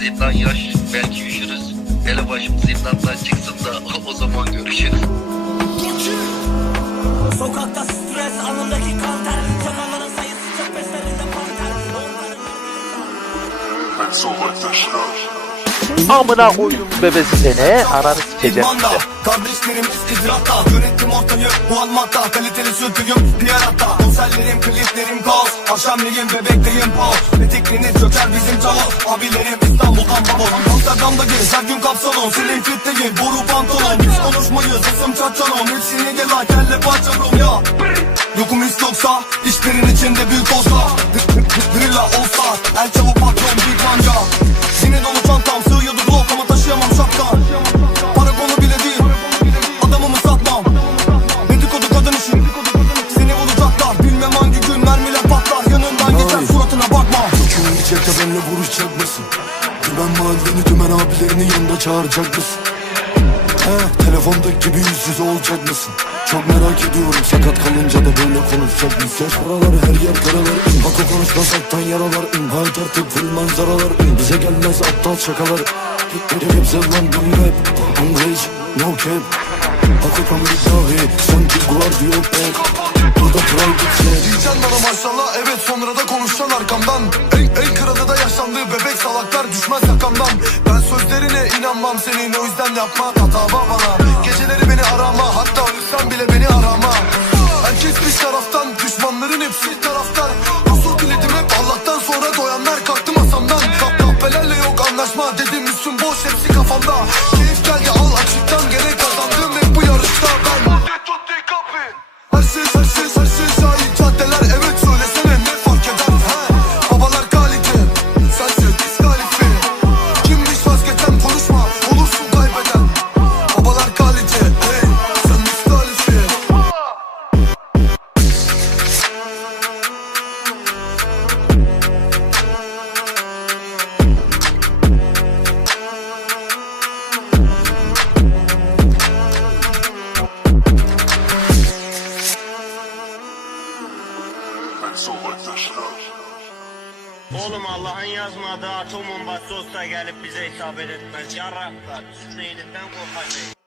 zindan yaş. Belki üşürüz. Hele başım zindandan çıksın da o zaman görüşürüz. Sokakta stres, anındaki kanter Çakalların sayısı çok beslerinde panter Ben so like that shit up. Amına koydum bebesi seni. Ananı sikeceğim işte. Kardeşlerimiz idratta Yönettim ortayı bu almatta Kaliteli sürtüyüm diğer hatta Konserlerim kliplerim kaos Akşamleyin bebekteyim pause Eteklenir çöker bizim tavuk Abilerim İstanbul'dan bavul Amsterdam'da gez her gün kapsalon Silin fit boru pantolon Biz konuşmayız isim çatçalon Hepsini mısın? Güven mahalleni dümen abilerinin yanında çağıracak mısın? He, telefondaki gibi yüz yüze olacak mısın? Çok merak ediyorum sakat kalınca da böyle konuşacak mısın? Yaş paralar her yer karalar ın. Hako konuşmasaktan yaralar ın. Hayat artık full manzaralar ın. Bize gelmez aptal şakalar Hep zaman bu rap On rage, no cap Hako komedi dahi Sanki Guardio Pep Burada private jet Diyeceksin bana maşallah evet sonra da konuşacaksın arkamdan En, en kralı bebek salaklar düşmez yakamdan Ben sözlerine inanmam senin o yüzden yapma hata bana Geceleri beni arama hatta ölsem bile beni arama. Herkes bir taraftan düşmanların hepsi taraftar Oğlum Allah'ın yazmadığı atom bombası olsa gelip bize isabet etmez. Yarraklar, sizin elinden korkacağız.